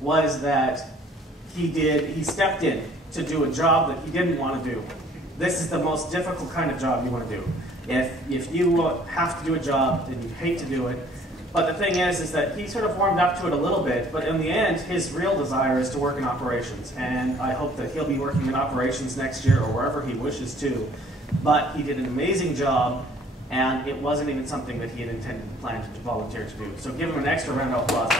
was that he stepped in to do a job that he didn't want to do. This is the most difficult kind of job you want to do. If you have to do a job and you hate to do it, but the thing is that he sort of warmed up to it a little bit, but in the end, his real desire is to work in operations, and I hope that he'll be working in operations next year or wherever he wishes to. But he did an amazing job, and it wasn't even something that he had intended to plan to volunteer to do. So give him an extra round of applause.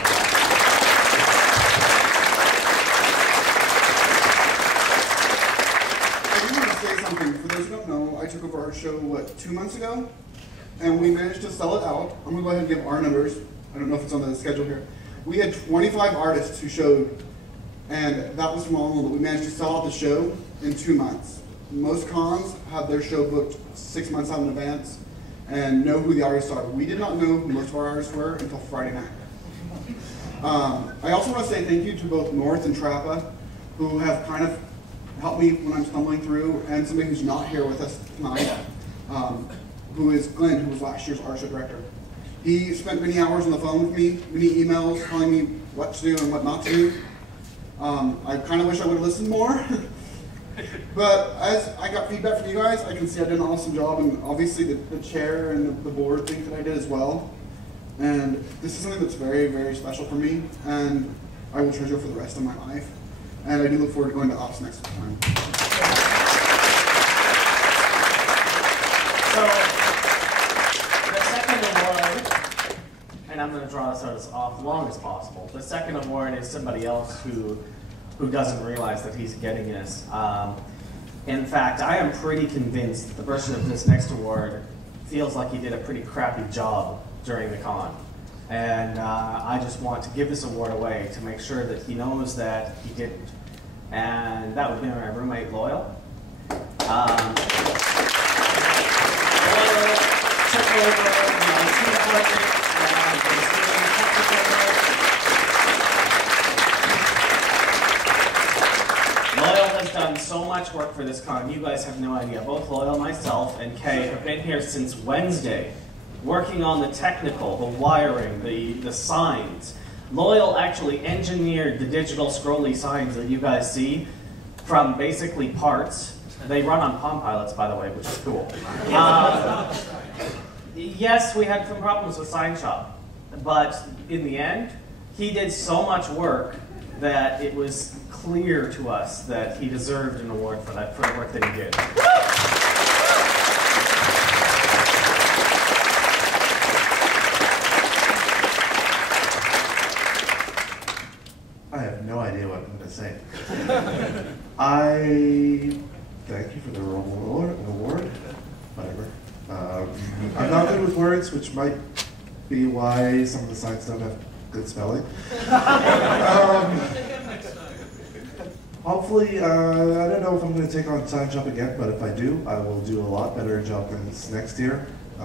For those who don't know, I took over our show, 2 months ago? And we managed to sell it out. I'm going to go ahead and give our numbers. I don't know if it's on the schedule here. We had 25 artists who showed, and that was phenomenal, but we managed to sell out the show in 2 months. Most cons have their show booked 6 months out in advance and know who the artists are. We did not know who most of our artists were until Friday night. I also want to say thank you to both North and Trappa, who have kind of helped me when I'm stumbling through, and somebody who's not here with us tonight, who is Glenn, who was last year's art show director. He spent many hours on the phone with me, many emails telling me what to do and what not to do. I kind of wish I would have listened more. But as I got feedback from you guys, I can see I did an awesome job, and obviously the chair and the board think that I did as well. And this is something that's very, very special for me, and I will treasure for the rest of my life. And I do look forward to going to ops next time. So, the second award, and I'm going to draw this out as long as possible. The second award is somebody else who doesn't realize that he's getting this. In fact, I am pretty convinced that the person of this next award feels like he did a pretty crappy job during the con. And I just want to give this award away to make sure that he knows that he didn't. And that would be my roommate, Loyal. Loyal took over the IT department and was doing technical work. Loyal has done so much work for this con. You guys have no idea. Both Loyal, myself, and Kay have been here since Wednesday, working on the technical, the wiring, the signs. Loyal actually engineered the digital scrolly signs that you guys see from basically parts. They run on Palm Pilots, by the way, which is cool. Yes, we had some problems with Sign Shop, but in the end, he did so much work that it was clear to us that he deserved an award for the work that he did. I have no idea what I'm going to say. I thank you for the award, whatever. I'm not good with words, which might be why some of the signs don't have good spelling. Hopefully, I don't know if I'm going to take on Sign Shop again, but if I do, I will do a lot better job than this next year. It's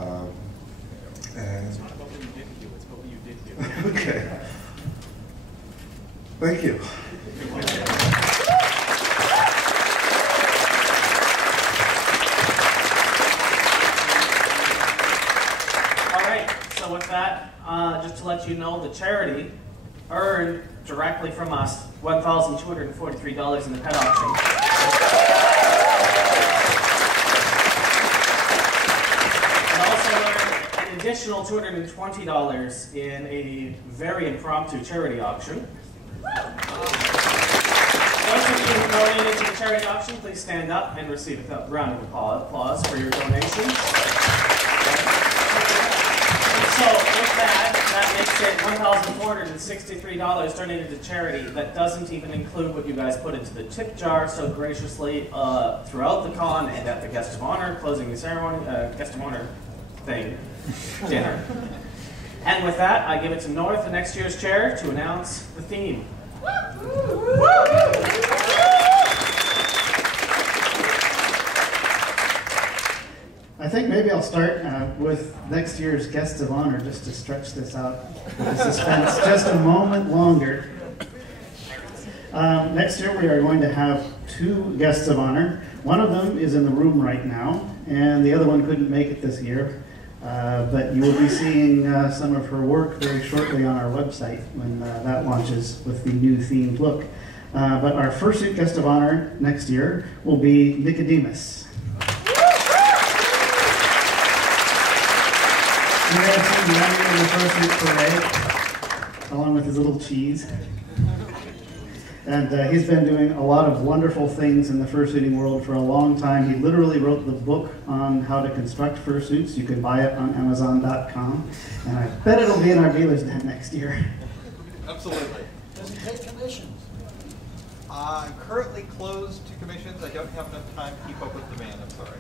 not about what you didn't do, it's about what you did do. Okay. Thank you. All right, so with that, just to let you know, the charity earned directly from us $1,243 in the pet auction. And also earned an additional $220 in a very impromptu charity auction. Those of you who donated to the charity auction, please stand up and receive a round of applause for your donations. So with that makes it $1,463 donated to charity. That doesn't even include what you guys put into the tip jar so graciously throughout the con and at the guest of honor, closing the ceremony, guest of honor thing, dinner. And with that, I give it to North, the next year's chair, to announce the theme. I think maybe I'll start with next year's guest of honor, just to stretch this out with the suspense just a moment longer. Next year we are going to have 2 guests of honor. One of them is in the room right now, and the other one couldn't make it this year. but you will be seeing some of her work very shortly on our website when that launches with the new themed look. But our fursuit guest of honor next year will be Nicodemus. You guys seen Randy in the fursuit parade, along with his little cheese. And he's been doing a lot of wonderful things in the fursuiting world for a long time. He literally wrote the book on how to construct fursuits. You can buy it on Amazon.com. And I bet it'll be in our dealer's den next year. Absolutely. Does he take commissions? I'm currently closed to commissions. I don't have enough time to keep up with demand. I'm sorry.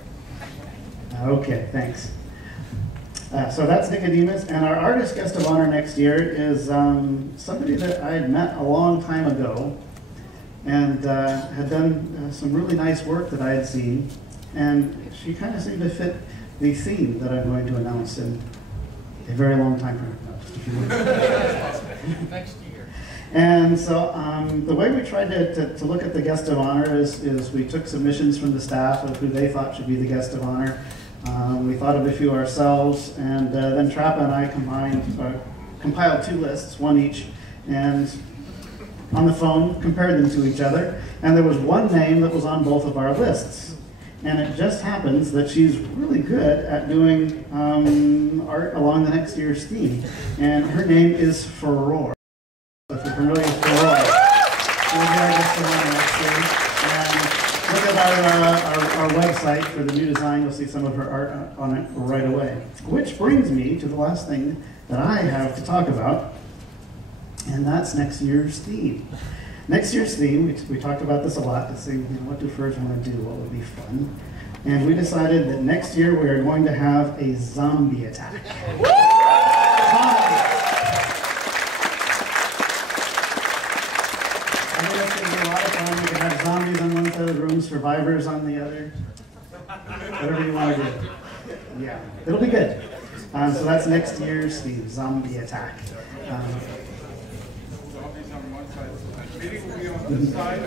Okay, thanks. So that's Nicodemus, and our artist guest of honor next year is somebody that I had met a long time ago and had done some really nice work that I had seen, and she kind of seemed to fit the theme that I'm going to announce in a very long time from now, just a few weeks. Next year. And so the way we tried to look at the guest of honor is we took submissions from the staff of who they thought should be the guest of honor. We thought of a few ourselves, and then Trappa and I compiled two lists, one each, and on the phone compared them to each other. And there was one name that was on both of our lists. And it just happens that she's really good at doing art along the next year's theme. And her name is Furore. If you're familiar with Furore, she'll be our guest of honor next year. And look at our website for the new design. You'll see some of her art on it right away. Which brings me to the last thing that I have to talk about, and that's next year's theme. Next year's theme, we talked about this a lot to see what do furs want to do, what would be fun. And we decided that next year we are going to have a zombie attack. You can have zombies on one side of the room, survivors on the other. Whatever you want to do. Yeah, it'll be good. So that's next year's theme, zombie attack. Zombies on one side. Maybe we'll be on this side.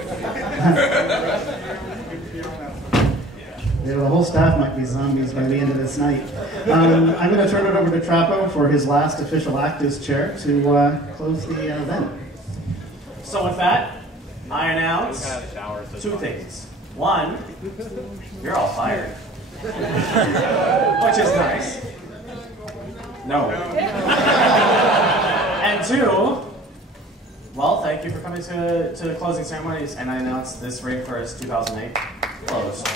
The whole staff might be zombies by the end of this night. I'm going to turn it over to Trappo for his last official act as chair to close the event. So with that, I announce two things. One, you're all fired. Which is nice. No. And two, well, thank you for coming to the closing ceremonies, and I announce this Rainfurrest 2008 closed.